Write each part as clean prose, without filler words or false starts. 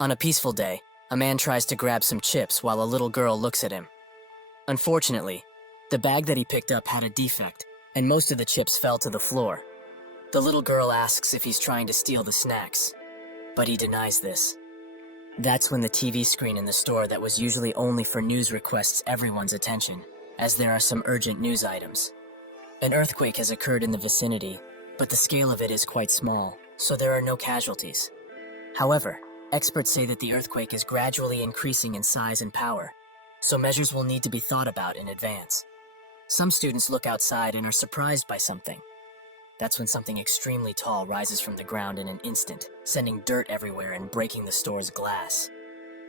On a peaceful day, a man tries to grab some chips while a little girl looks at him. Unfortunately, the bag that he picked up had a defect, and most of the chips fell to the floor. The little girl asks if he's trying to steal the snacks, but he denies this. That's when the TV screen in the store that was usually only for news requests everyone's attention, as there are some urgent news items. An earthquake has occurred in the vicinity, but the scale of it is quite small, so there are no casualties. However, experts say that the earthquake is gradually increasing in size and power, so measures will need to be thought about in advance. Some students look outside and are surprised by something. That's when something extremely tall rises from the ground in an instant, sending dirt everywhere and breaking the store's glass.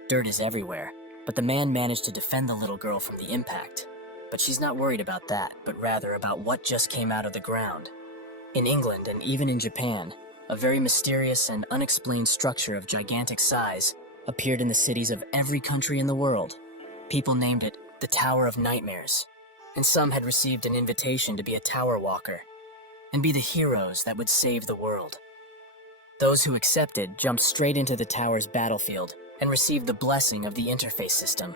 Dirt is everywhere, but the man managed to defend the little girl from the impact. But she's not worried about that, but rather about what just came out of the ground. In England and even in Japan, a very mysterious and unexplained structure of gigantic size appeared in the cities of every country in the world. People named it the Tower of Nightmares, and some had received an invitation to be a tower walker and be the heroes that would save the world. Those who accepted jumped straight into the tower's battlefield and received the blessing of the interface system,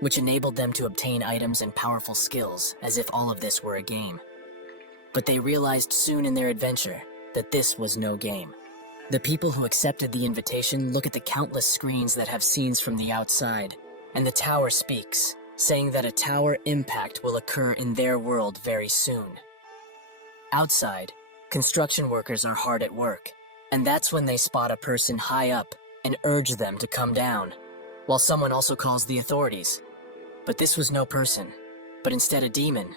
which enabled them to obtain items and powerful skills as if all of this were a game. But they realized soon in their adventure that this was no game. The people who accepted the invitation look at the countless screens that have scenes from the outside, and the tower speaks, saying that a tower impact will occur in their world very soon. Outside, construction workers are hard at work, and that's when they spot a person high up and urge them to come down, while someone also calls the authorities. But this was no person, but instead a demon,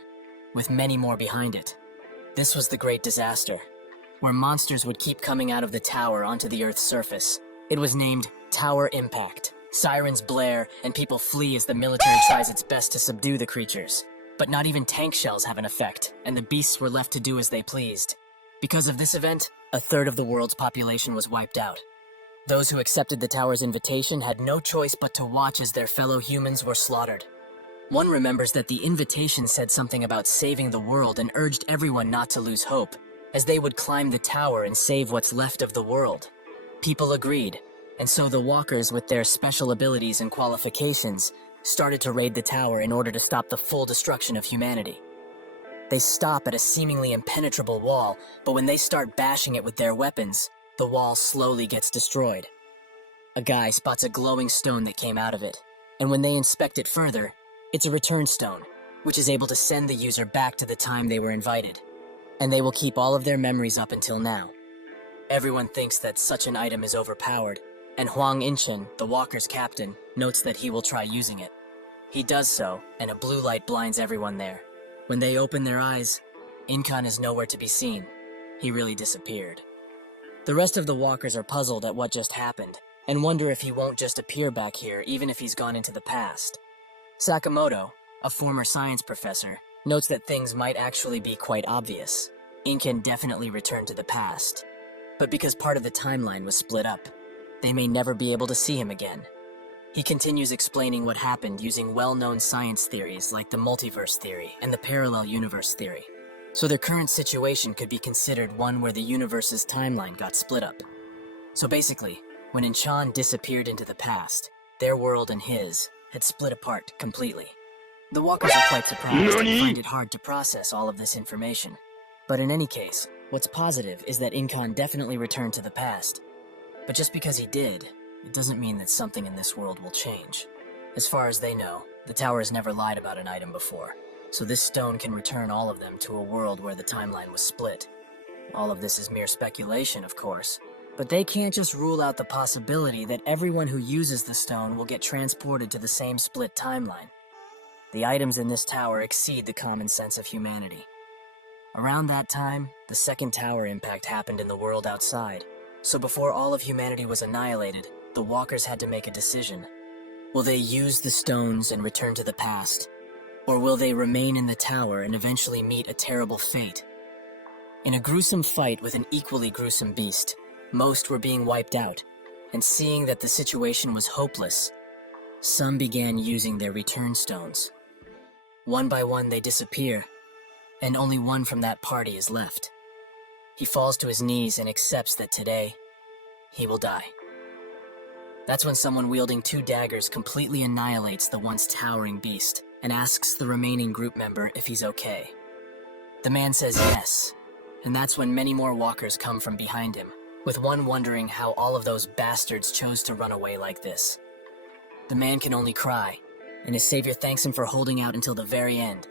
with many more behind it. This was the Great Disaster, where monsters would keep coming out of the tower onto the Earth's surface. It was named Tower Impact. Sirens blare, and people flee as the military tries its best to subdue the creatures. But not even tank shells have an effect, and the beasts were left to do as they pleased. Because of this event, a third of the world's population was wiped out. Those who accepted the tower's invitation had no choice but to watch as their fellow humans were slaughtered. One remembers that the invitation said something about saving the world and urged everyone not to lose hope, as they would climb the tower and save what's left of the world. People agreed, and so the walkers with their special abilities and qualifications started to raid the tower in order to stop the full destruction of humanity. They stop at a seemingly impenetrable wall, but when they start bashing it with their weapons, the wall slowly gets destroyed. A guy spots a glowing stone that came out of it, and when they inspect it further, it's a return stone, which is able to send the user back to the time they were invited, and they will keep all of their memories up until now. Everyone thinks that such an item is overpowered, and Huang Inchen, the walker's captain, notes that he will try using it. He does so, and a blue light blinds everyone there. When they open their eyes, Incan is nowhere to be seen. He really disappeared. The rest of the walkers are puzzled at what just happened, and wonder if he won't just appear back here even if he's gone into the past. Sakamoto, a former science professor, notes that things might actually be quite obvious. Incan definitely returned to the past, but because part of the timeline was split up, they may never be able to see him again. He continues explaining what happened using well-known science theories like the multiverse theory and the parallel universe theory. So their current situation could be considered one where the universe's timeline got split up. So basically, when Inchan disappeared into the past, their world and his had split apart completely. The walkers are quite surprised and find it hard to process all of this information. But in any case, what's positive is that Incan definitely returned to the past. But just because he did, it doesn't mean that something in this world will change. As far as they know, the tower has never lied about an item before, so this stone can return all of them to a world where the timeline was split. All of this is mere speculation, of course, but they can't just rule out the possibility that everyone who uses the stone will get transported to the same split timeline. The items in this tower exceed the common sense of humanity. Around that time, the second tower impact happened in the world outside, so before all of humanity was annihilated, the walkers had to make a decision. Will they use the stones and return to the past? Or will they remain in the tower and eventually meet a terrible fate? In a gruesome fight with an equally gruesome beast, most were being wiped out, and seeing that the situation was hopeless, some began using their return stones. One by one they disappear, and only one from that party is left. He falls to his knees and accepts that today, he will die. That's when someone wielding 2 daggers completely annihilates the once towering beast and asks the remaining group member if he's okay. The man says yes, and that's when many more walkers come from behind him, with one wondering how all of those bastards chose to run away like this. The man can only cry, and his savior thanks him for holding out until the very end.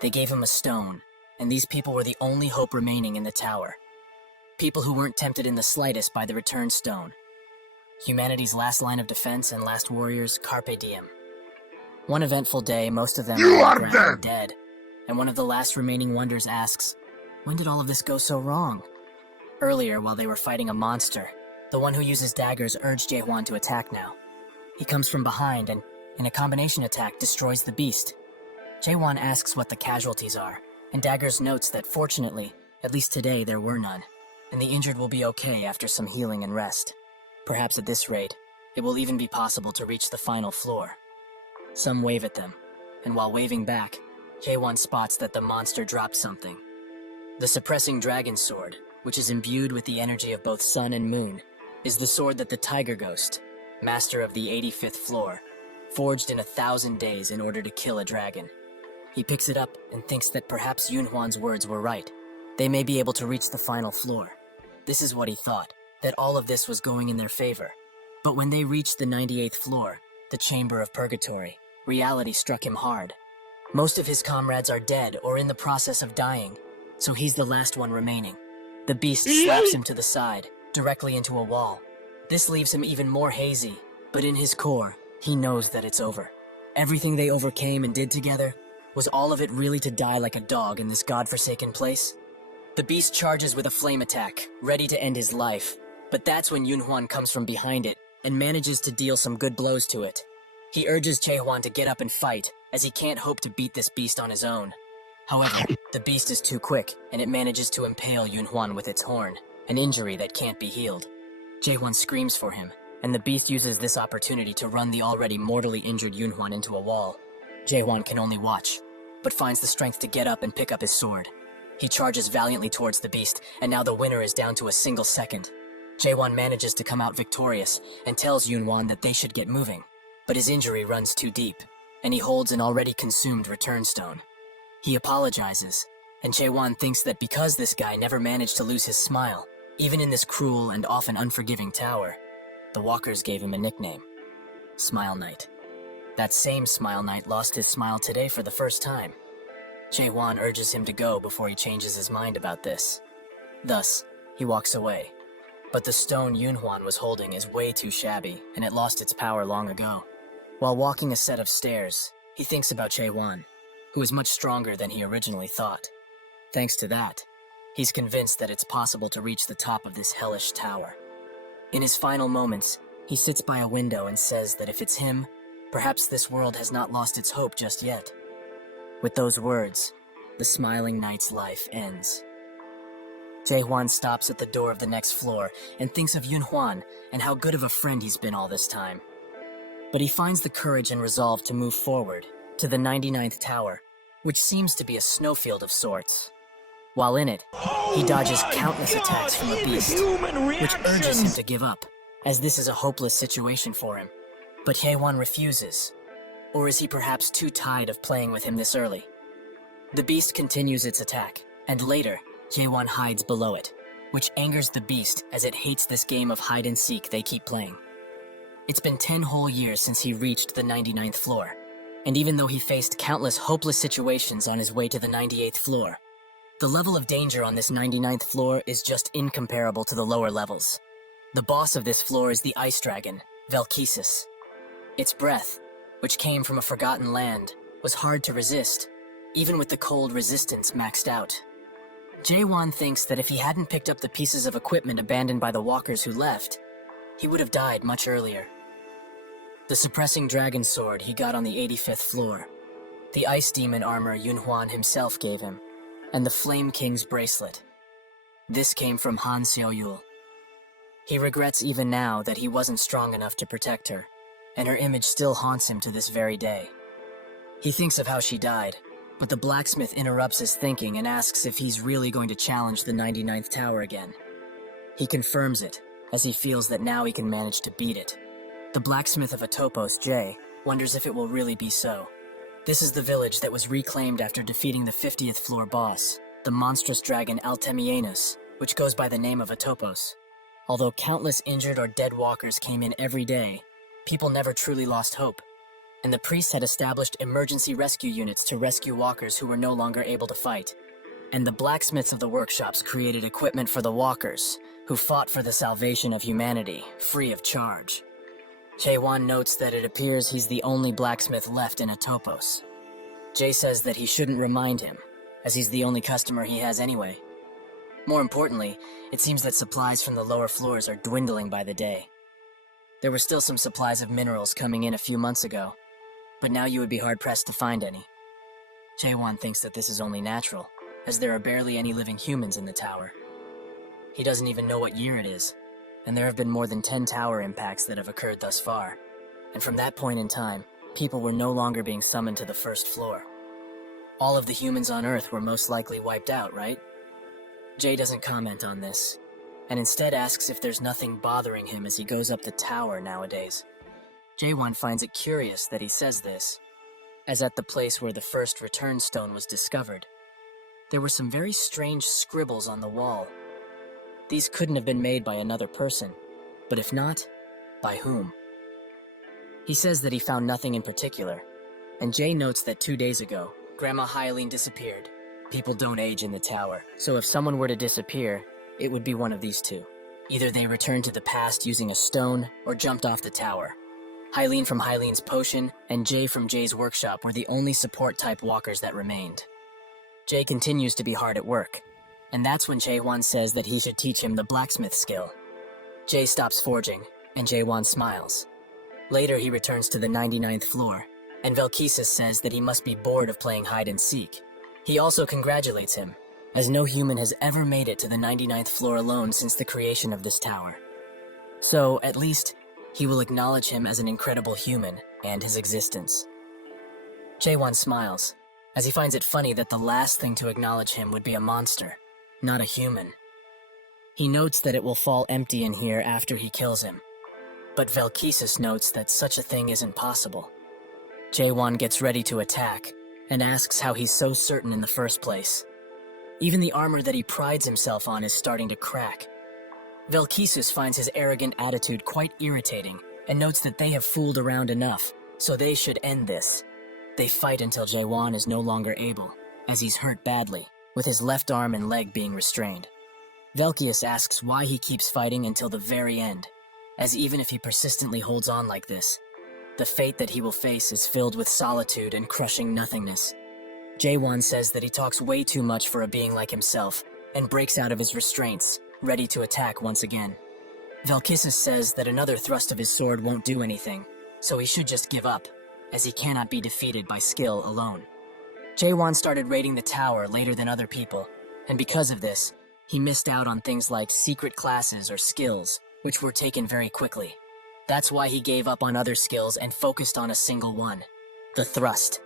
They gave him a stone, and these people were the only hope remaining in the tower. People who weren't tempted in the slightest by the returned stone. Humanity's last line of defense and last warriors, carpe diem. One eventful day, most of them are dead, and one of the last remaining wonders asks, when did all of this go so wrong? Earlier, while they were fighting a monster, the one who uses daggers urged Jae-hwan to attack now. He comes from behind and, in a combination attack, destroys the beast. Jae-hwan asks what the casualties are, and Daggers notes that fortunately, at least today, there were none, and the injured will be okay after some healing and rest. Perhaps at this rate, it will even be possible to reach the final floor. Some wave at them, and while waving back, Jae-hwan spots that the monster dropped something. The suppressing dragon sword, which is imbued with the energy of both sun and moon, is the sword that the Tiger Ghost, master of the 85th floor, forged in 1,000 days in order to kill a dragon. He picks it up and thinks that perhaps Yunhwan's words were right. They may be able to reach the final floor. This is what he thought, that all of this was going in their favor. But when they reached the 98th floor, the Chamber of Purgatory, reality struck him hard. Most of his comrades are dead or in the process of dying, so he's the last one remaining. The beast slaps him to the side, directly into a wall. This leaves him even more hazy, but in his core, he knows that it's over. Everything they overcame and did together, was all of it really to die like a dog in this godforsaken place? The beast charges with a flame attack, ready to end his life, but that's when Yunhwan comes from behind it and manages to deal some good blows to it. He urges Jae-hwan to get up and fight, as he can't hope to beat this beast on his own. However, the beast is too quick, and it manages to impale Yunhwan with its horn, an injury that can't be healed. Jae-hwan screams for him, and the beast uses this opportunity to run the already mortally injured Yunhwan into a wall. Jae-hwan can only watch, but finds the strength to get up and pick up his sword. He charges valiantly towards the beast, and now the winner is down to a single second. Jae-hwan manages to come out victorious, and tells Yunhwan that they should get moving. But his injury runs too deep, and he holds an already consumed return stone. He apologizes, and Jae-hwan thinks that because this guy never managed to lose his smile, even in this cruel and often unforgiving tower, the walkers gave him a nickname, Smile Knight. That same Smile Knight lost his smile today for the first time. Jae-hwan urges him to go before he changes his mind about this. Thus, he walks away. But the stone Yunhwan was holding is way too shabby, and it lost its power long ago. While walking a set of stairs, he thinks about Jae-hwan, who is much stronger than he originally thought. Thanks to that, he's convinced that it's possible to reach the top of this hellish tower. In his final moments, he sits by a window and says that if it's him, perhaps this world has not lost its hope just yet. With those words, the smiling knight's life ends. Jae-hwan stops at the door of the next floor and thinks of Yunhwan and how good of a friend he's been all this time. But he finds the courage and resolve to move forward to the 99th tower, which seems to be a snowfield of sorts. While in it, he dodges countless attacks from the beast, which urges him to give up, as this is a hopeless situation for him. But Jae-hwan refuses. Or is he perhaps too tired of playing with him this early? The beast continues its attack, and later, Jae-hwan hides below it, which angers the beast as it hates this game of hide-and-seek they keep playing. It's been 10 whole years since he reached the 99th floor, and even though he faced countless hopeless situations on his way to the 98th floor, the level of danger on this 99th floor is just incomparable to the lower levels. The boss of this floor is the ice dragon, Velkesis. Its breath, which came from a forgotten land, was hard to resist, even with the cold resistance maxed out. Jae-hwan thinks that if he hadn't picked up the pieces of equipment abandoned by the walkers who left, he would have died much earlier. The suppressing dragon sword he got on the 85th floor, the ice demon armor Yunhwan himself gave him, and the Flame King's bracelet. This came from Han Xiaoyul. He regrets even now that he wasn't strong enough to protect her, and her image still haunts him to this very day. He thinks of how she died, but the blacksmith interrupts his thinking and asks if he's really going to challenge the 99th tower again. He confirms it, as he feels that now he can manage to beat it. The blacksmith of Atopos, Jay, wonders if it will really be so. This is the village that was reclaimed after defeating the 50th floor boss, the monstrous dragon Altemianus, which goes by the name of Atopos. Although countless injured or dead walkers came in every day, people never truly lost hope, and the priests had established emergency rescue units to rescue walkers who were no longer able to fight. And the blacksmiths of the workshops created equipment for the walkers, who fought for the salvation of humanity, free of charge. Jae-won notes that it appears he's the only blacksmith left in Atopos. Jay says that he shouldn't remind him, as he's the only customer he has anyway. More importantly, it seems that supplies from the lower floors are dwindling by the day. There were still some supplies of minerals coming in a few months ago, but now you would be hard-pressed to find any. Jae-won thinks that this is only natural, as there are barely any living humans in the tower. He doesn't even know what year it is, and there have been more than 10 tower impacts that have occurred thus far. And from that point in time, people were no longer being summoned to the first floor. All of the humans on Earth were most likely wiped out, right? Jay doesn't comment on this, and instead asks if there's nothing bothering him as he goes up the tower nowadays. Jae-won finds it curious that he says this, as at the place where the first return stone was discovered, there were some very strange scribbles on the wall. These couldn't have been made by another person, but if not, by whom? He says that he found nothing in particular, and Jay notes that 2 days ago, Grandma Hyline disappeared. People don't age in the tower, so if someone were to disappear, it would be one of these two. Either they returned to the past using a stone, or jumped off the tower. Hyline from Hyline's potion, and Jay from Jay's workshop were the only support-type walkers that remained. Jay continues to be hard at work, and that's when Jae-won says that he should teach him the blacksmith skill. Jay stops forging, and Jae-won smiles. Later, he returns to the 99th floor, and Velkesis says that he must be bored of playing hide-and-seek. He also congratulates him, as no human has ever made it to the 99th floor alone since the creation of this tower. So, at least, he will acknowledge him as an incredible human and his existence. Jae-won smiles, as he finds it funny that the last thing to acknowledge him would be a monster, not a human. He notes that it will fall empty in here after he kills him, but Velkesis notes that such a thing isn't possible. Jae-won gets ready to attack, and asks how he's so certain in the first place. Even the armor that he prides himself on is starting to crack. Velkesis finds his arrogant attitude quite irritating, and notes that they have fooled around enough, so they should end this. They fight until Jae-won is no longer able, as he's hurt badly, with his left arm and leg being restrained. Velkesis asks why he keeps fighting until the very end, as even if he persistently holds on like this, the fate that he will face is filled with solitude and crushing nothingness. Jae-won says that he talks way too much for a being like himself, and breaks out of his restraints, ready to attack once again. Velkesis says that another thrust of his sword won't do anything, so he should just give up, as he cannot be defeated by skill alone. Jae-won started raiding the tower later than other people, and because of this, he missed out on things like secret classes or skills, which were taken very quickly. That's why he gave up on other skills and focused on a single one, the thrust.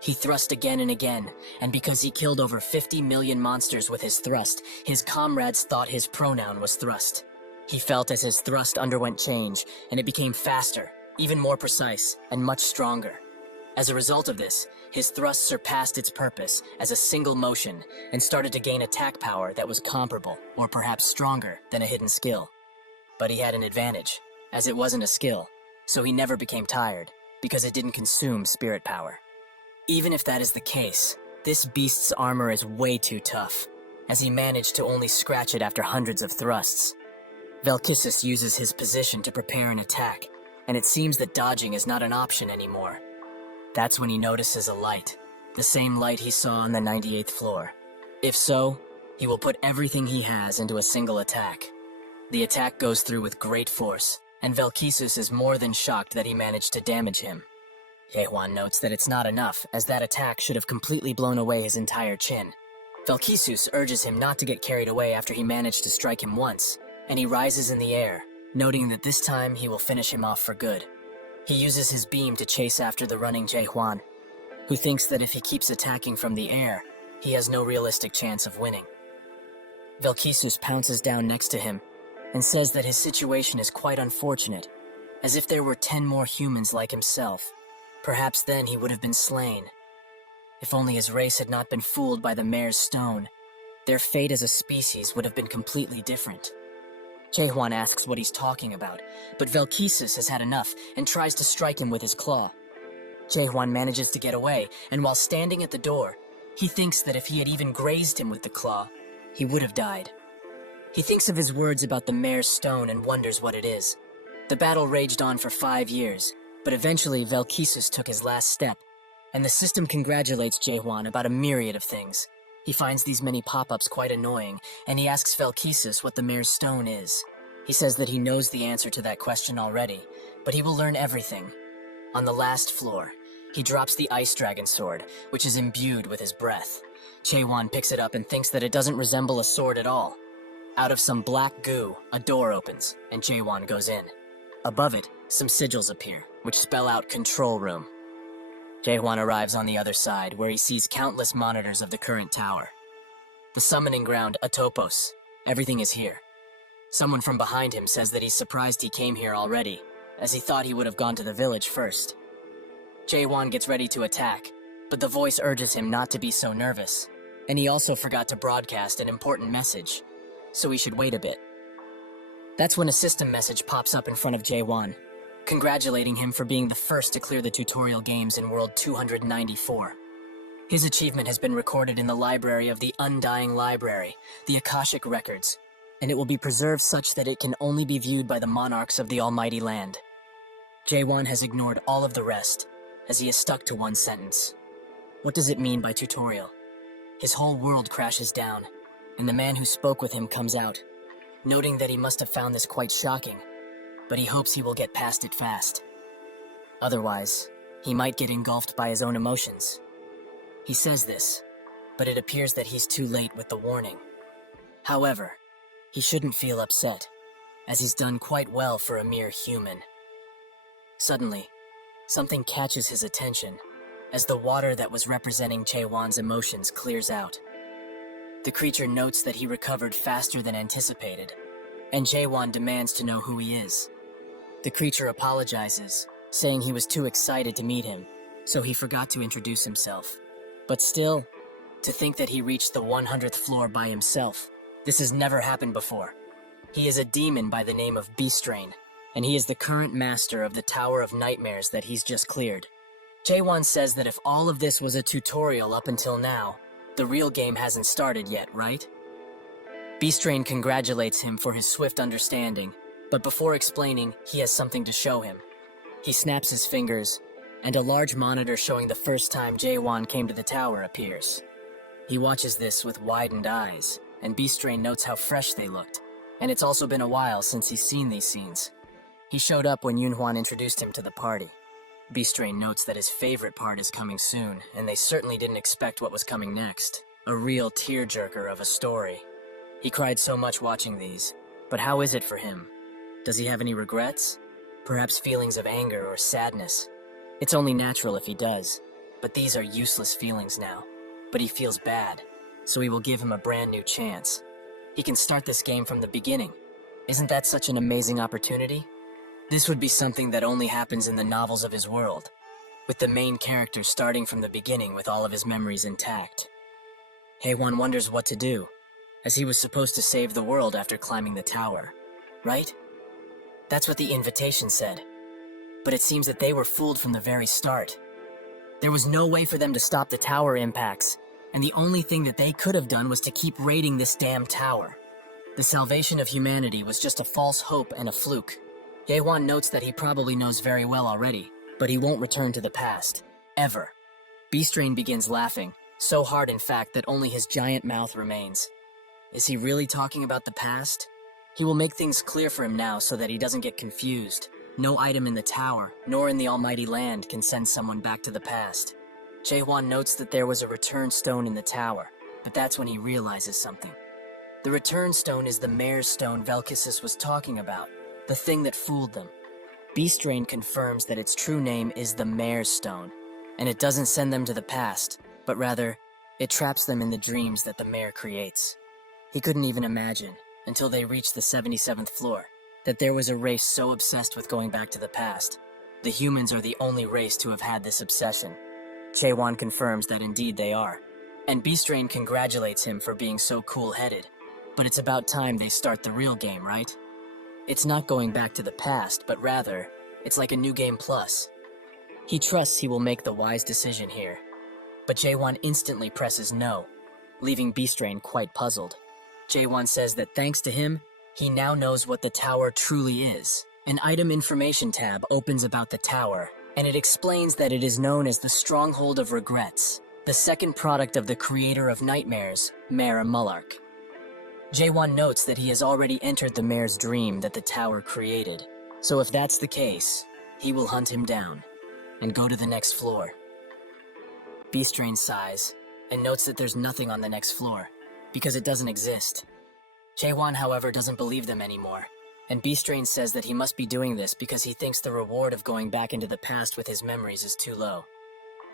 He thrust again and again, and because he killed over 50 million monsters with his thrust, his comrades thought his pronoun was thrust. He felt as his thrust underwent change, and it became faster, even more precise, and much stronger. As a result of this, his thrust surpassed its purpose as a single motion and started to gain attack power that was comparable, or perhaps stronger, than a hidden skill. But he had an advantage, as it wasn't a skill, so he never became tired, because it didn't consume spirit power. Even if that is the case, this beast's armor is way too tough, as he managed to only scratch it after hundreds of thrusts. Velkesis uses his position to prepare an attack, and it seems that dodging is not an option anymore. That's when he notices a light, the same light he saw on the 98th floor. If so, he will put everything he has into a single attack. The attack goes through with great force, and Velkesis is more than shocked that he managed to damage him. Jae-won notes that it's not enough, as that attack should have completely blown away his entire chin. Velkesis urges him not to get carried away after he managed to strike him once, and he rises in the air, noting that this time he will finish him off for good. He uses his beam to chase after the running Jae-won, who thinks that if he keeps attacking from the air, he has no realistic chance of winning. Velkesis pounces down next to him, and says that his situation is quite unfortunate, as if there were 10 more humans like himself. Perhaps then he would have been slain. If only his race had not been fooled by the mayor's stone, their fate as a species would have been completely different. Chehuan asks what he's talking about, but Velkesis has had enough and tries to strike him with his claw. Chehuan manages to get away, and while standing at the door, he thinks that if he had even grazed him with the claw, he would have died. He thinks of his words about the mayor's stone and wonders what it is. The battle raged on for 5 years, but eventually Velkesis took his last step, and the system congratulates Chehuan about a myriad of things. He finds these many pop-ups quite annoying, and he asks Velkesis what the mayor's stone is. He says that he knows the answer to that question already, but he will learn everything. On the last floor, he drops the Ice Dragon sword, which is imbued with his breath. Chehuan picks it up and thinks that it doesn't resemble a sword at all. Out of some black goo, a door opens, and Chehuan goes in. Above it, some sigils appear, which spell out Control Room. Chehuan arrives on the other side, where he sees countless monitors of the current tower. The summoning ground, Atopos. Everything is here. Someone from behind him says that he's surprised he came here already, as he thought he would have gone to the village first. Chehuan gets ready to attack, but the voice urges him not to be so nervous, and he also forgot to broadcast an important message, so he should wait a bit. That's when a system message pops up in front of Chehuan, congratulating him for being the first to clear the tutorial games in World 294. His achievement has been recorded in the library of the Undying Library, the Akashic Records, and it will be preserved such that it can only be viewed by the monarchs of the Almighty Land. Chehuan has ignored all of the rest, as he is stuck to one sentence. What does it mean by tutorial? His whole world crashes down, and the man who spoke with him comes out, noting that he must have found this quite shocking, but he hopes he will get past it fast. Otherwise, he might get engulfed by his own emotions. He says this, but it appears that he's too late with the warning. However, he shouldn't feel upset, as he's done quite well for a mere human. Suddenly, something catches his attention, as the water that was representing Chehuan's emotions clears out. The creature notes that he recovered faster than anticipated, and Chehuan demands to know who he is. The creature apologizes, saying he was too excited to meet him, so he forgot to introduce himself. But still, to think that he reached the 100th floor by himself, this has never happened before. He is a demon by the name of Beastrain, and he is the current master of the Tower of Nightmares that he's just cleared. Chehuan says that if all of this was a tutorial up until now, the real game hasn't started yet, right? Beastrain congratulates him for his swift understanding, but before explaining, he has something to show him. He snaps his fingers, and a large monitor showing the first time Chehuan came to the tower appears. He watches this with widened eyes, and Beastrain notes how fresh they looked, and it's also been a while since he's seen these scenes. He showed up when Yunhuan introduced him to the party. Beastrain notes that his favorite part is coming soon, and they certainly didn't expect what was coming next. A real tearjerker of a story. He cried so much watching these, but how is it for him? Does he have any regrets? Perhaps feelings of anger or sadness? It's only natural if he does, but these are useless feelings now. But he feels bad, so he will give him a brand new chance. He can start this game from the beginning. Isn't that such an amazing opportunity? This would be something that only happens in the novels of his world, with the main character starting from the beginning with all of his memories intact. Chehuan wonders what to do, as he was supposed to save the world after climbing the tower, right? That's what the invitation said. But it seems that they were fooled from the very start. There was no way for them to stop the tower impacts, and the only thing that they could have done was to keep raiding this damn tower. The salvation of humanity was just a false hope and a fluke. Chehuan notes that he probably knows very well already, but he won't return to the past. Ever. Beastrain begins laughing, so hard in fact that only his giant mouth remains. Is he really talking about the past? He will make things clear for him now so that he doesn't get confused. No item in the tower, nor in the Almighty Land, can send someone back to the past. Chehuan notes that there was a return stone in the tower, but that's when he realizes something. The return stone is the mayor's stone Velkesis was talking about, the thing that fooled them. Beastrain confirms that its true name is the mayor's stone, and it doesn't send them to the past, but rather, it traps them in the dreams that the mayor creates. He couldn't even imagine, until they reached the 77th floor, that there was a race so obsessed with going back to the past. The humans are the only race to have had this obsession. Chaewon confirms that indeed they are, and Beastrain congratulates him for being so cool-headed. But it's about time they start the real game, right? It's not going back to the past, but rather, it's like a new game plus. He trusts he will make the wise decision here. But Jaewon instantly presses no, leaving Beastrain quite puzzled. Jaewon says that thanks to him, he now knows what the tower truly is. An item information tab opens about the tower, and it explains that it is known as the Stronghold of Regrets, the second product of the creator of nightmares, Mayor Mullark. Jaewon notes that he has already entered the mayor's dream that the tower created, so if that's the case, he will hunt him down and go to the next floor. Beastrain sighs and notes that there's nothing on the next floor, because it doesn't exist. Jaewon, however, doesn't believe them anymore, and Beastrain says that he must be doing this because he thinks the reward of going back into the past with his memories is too low.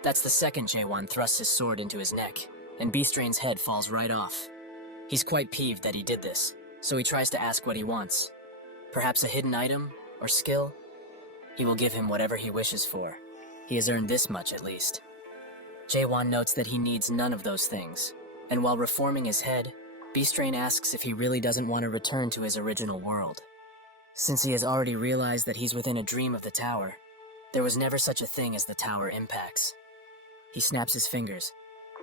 That's the second Jaewon thrusts his sword into his neck, and Beastrain's head falls right off. He's quite peeved that he did this, so he tries to ask what he wants. Perhaps a hidden item or skill? He will give him whatever he wishes for. He has earned this much at least. Jaewon notes that he needs none of those things, and while reforming his head, Beastrain asks if he really doesn't want to return to his original world. Since he has already realized that he's within a dream of the tower, there was never such a thing as the tower impacts. He snaps his fingers,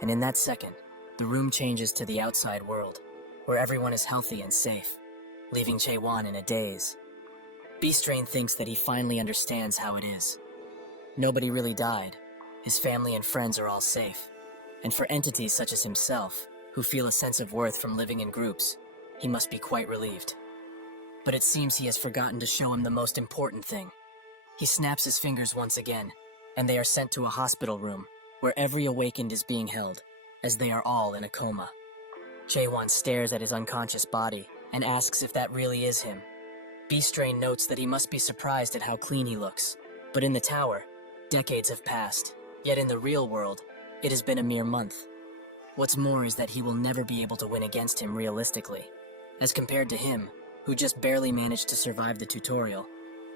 and in that second, the room changes to the outside world, where everyone is healthy and safe, leaving Jaewon in a daze. Beastrain thinks that he finally understands how it is. Nobody really died. His family and friends are all safe. And for entities such as himself, who feel a sense of worth from living in groups, he must be quite relieved. But it seems he has forgotten to show him the most important thing. He snaps his fingers once again, and they are sent to a hospital room, where every awakened is being held, as they are all in a coma. Jaewon stares at his unconscious body and asks if that really is him. Beastrain notes that he must be surprised at how clean he looks, but in the tower, decades have passed, yet in the real world, it has been a mere month. What's more is that he will never be able to win against him realistically. As compared to him, who just barely managed to survive the tutorial,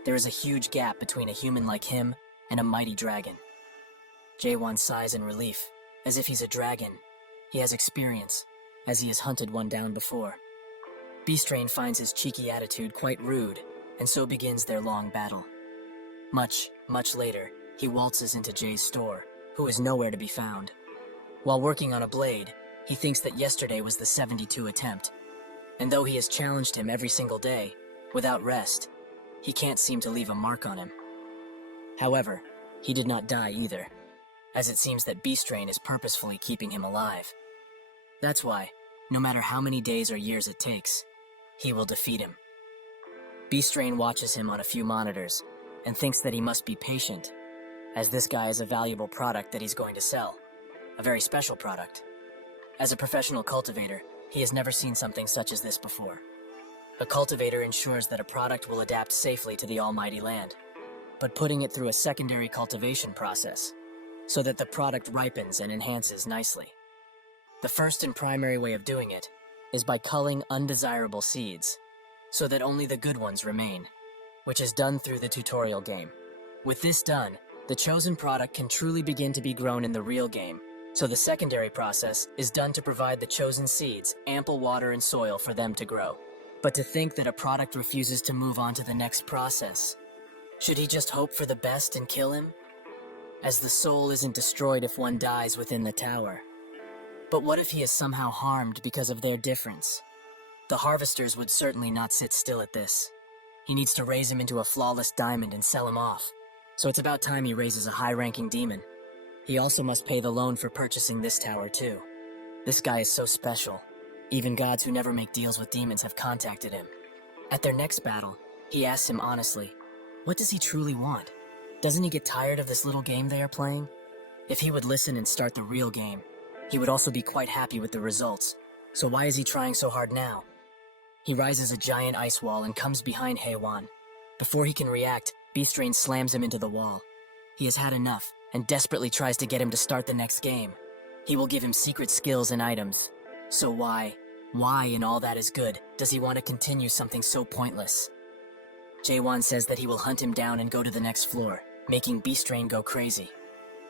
there is a huge gap between a human like him and a mighty dragon. Jaewon sighs in relief. As if he's a dragon, he has experience, as he has hunted one down before. Beastrain finds his cheeky attitude quite rude, and so begins their long battle. Much later, he waltzes into Jay's store, who is nowhere to be found. While working on a blade, he thinks that yesterday was the 72 attempt, and though he has challenged him every single day, without rest, he can't seem to leave a mark on him. However, he did not die either, as it seems that Beastrain is purposefully keeping him alive. That's why, no matter how many days or years it takes, he will defeat him. Beastrain watches him on a few monitors, and thinks that he must be patient, as this guy is a valuable product that he's going to sell. A very special product. As a professional cultivator, he has never seen something such as this before. A cultivator ensures that a product will adapt safely to the almighty land, but putting it through a secondary cultivation process, so that the product ripens and enhances nicely. The first and primary way of doing it is by culling undesirable seeds, so that only the good ones remain, which is done through the tutorial game. With this done, the chosen product can truly begin to be grown in the real game, so the secondary process is done to provide the chosen seeds ample water and soil for them to grow. But to think that a product refuses to move on to the next process, should he just hope for the best and kill him? As the soul isn't destroyed if one dies within the tower. But what if he is somehow harmed because of their difference? The harvesters would certainly not sit still at this. He needs to raise him into a flawless diamond and sell him off. So it's about time he raises a high-ranking demon. He also must pay the loan for purchasing this tower too. This guy is so special. Even gods who never make deals with demons have contacted him. At their next battle, he asks him honestly, what does he truly want? Doesn't he get tired of this little game they are playing? If he would listen and start the real game, he would also be quite happy with the results. So why is he trying so hard now? He rises a giant ice wall and comes behind Haewon. Before he can react, Beastrain slams him into the wall. He has had enough and desperately tries to get him to start the next game. He will give him secret skills and items. So why in all that is good, does he want to continue something so pointless? Jaewon says that he will hunt him down and go to the next floor, making Beastrain go crazy.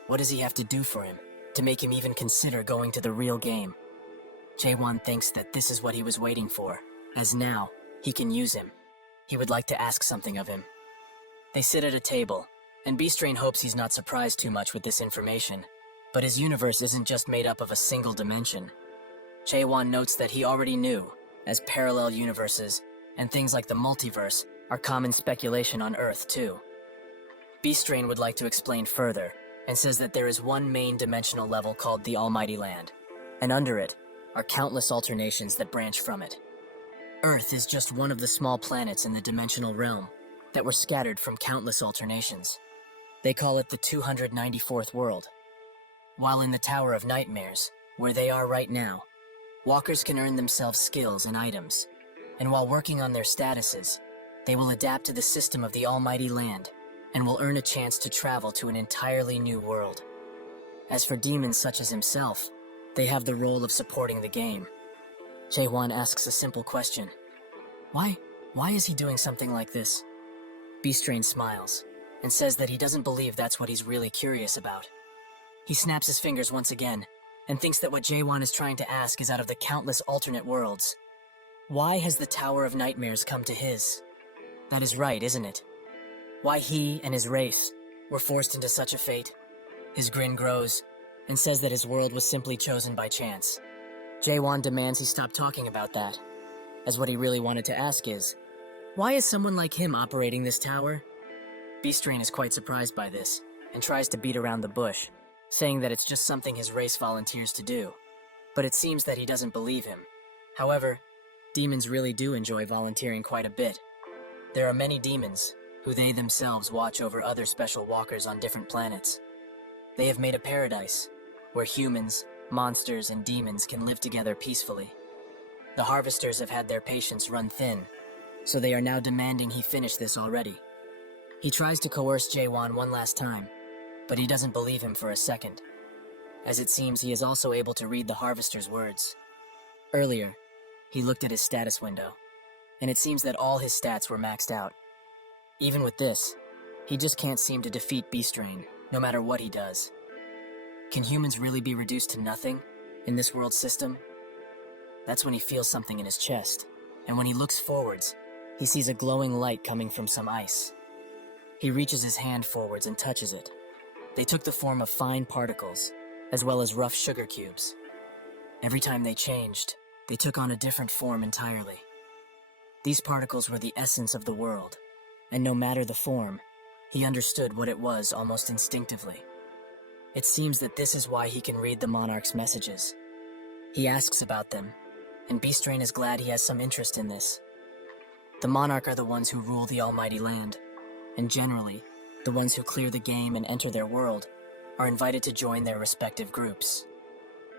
What does he have to do for him to make him even consider going to the real game? Jaewon thinks that this is what he was waiting for, as now he can use him. He would like to ask something of him. They sit at a table, and Beastrain hopes he's not surprised too much with this information, but his universe isn't just made up of a single dimension. Jaewon notes that he already knew, as parallel universes and things like the multiverse are common speculation on Earth too. Beastrain would like to explain further, and says that there is one main dimensional level called the Almighty Land, and under it are countless alternations that branch from it. Earth is just one of the small planets in the dimensional realm that were scattered from countless alternations. They call it the 294th world. While in the Tower of Nightmares, where they are right now, walkers can earn themselves skills and items, and while working on their statuses, they will adapt to the system of the Almighty Land and will earn a chance to travel to an entirely new world. As for demons such as himself, they have the role of supporting the game. Jaewon asks a simple question. Why is he doing something like this? Beastrain smiles and says that he doesn't believe that's what he's really curious about. He snaps his fingers once again and thinks that what Jaewon is trying to ask is out of the countless alternate worlds. Why has the Tower of Nightmares come to his? That is right, isn't it? Why he and his race were forced into such a fate? His grin grows and says that his world was simply chosen by chance. Jaewon demands he stop talking about that, as what he really wanted to ask is, why is someone like him operating this tower? Beastrain is quite surprised by this and tries to beat around the bush, saying that it's just something his race volunteers to do. But it seems that he doesn't believe him. However, demons really do enjoy volunteering quite a bit. There are many demons who they themselves watch over other special walkers on different planets. They have made a paradise where humans, monsters, and demons can live together peacefully. The harvesters have had their patience run thin, so they are now demanding he finish this already. He tries to coerce Jaewon one last time, but he doesn't believe him for a second, as it seems he is also able to read the harvester's words. Earlier, he looked at his status window, and it seems that all his stats were maxed out. Even with this, he just can't seem to defeat Beastrain, no matter what he does. Can humans really be reduced to nothing in this world system? That's when he feels something in his chest, and when he looks forwards, he sees a glowing light coming from some ice. He reaches his hand forwards and touches it. They took the form of fine particles, as well as rough sugar cubes. Every time they changed, they took on a different form entirely. These particles were the essence of the world, and no matter the form, he understood what it was almost instinctively. It seems that this is why he can read the monarch's messages. He asks about them, and Beastrain is glad he has some interest in this. The monarch are the ones who rule the Almighty Land, and generally, the ones who clear the game and enter their world are invited to join their respective groups.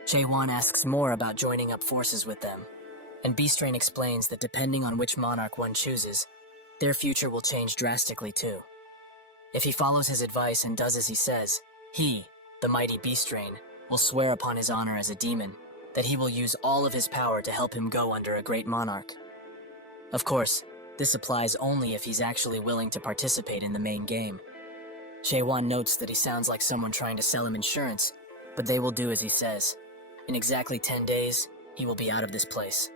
Jaewon asks more about joining up forces with them, and Beastrain explains that depending on which monarch one chooses, their future will change drastically too. If he follows his advice and does as he says, he, the mighty Beastrain, will swear upon his honor as a demon that he will use all of his power to help him go under a great monarch. Of course, this applies only if he's actually willing to participate in the main game. Jaewon notes that he sounds like someone trying to sell him insurance, but they will do as he says. In exactly 10 days, he will be out of this place.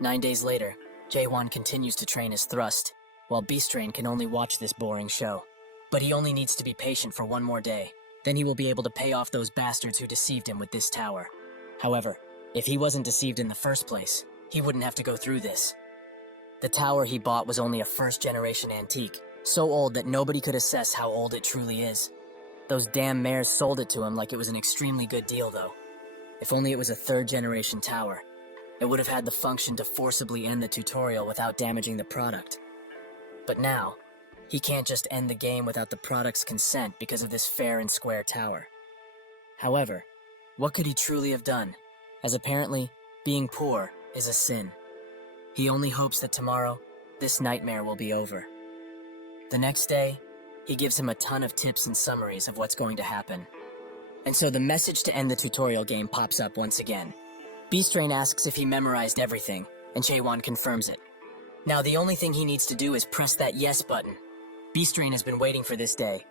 9 days later, Jaewon continues to train his thrust, while Beastrain can only watch this boring show. But he only needs to be patient for one more day. Then he will be able to pay off those bastards who deceived him with this tower. However, if he wasn't deceived in the first place, he wouldn't have to go through this. The tower he bought was only a first-generation antique, so old that nobody could assess how old it truly is. Those damn mares sold it to him like it was an extremely good deal, though. If only it was a third-generation tower, it would have had the function to forcibly end the tutorial without damaging the product. But now, he can't just end the game without the product's consent because of this fair and square tower. However, what could he truly have done, as apparently, being poor is a sin. He only hopes that tomorrow, this nightmare will be over. The next day, he gives him a ton of tips and summaries of what's going to happen. And so the message to end the tutorial game pops up once again. Beastrain asks if he memorized everything, and Jaewon confirms it. Now the only thing he needs to do is press that yes button. B-Strain has been waiting for this day,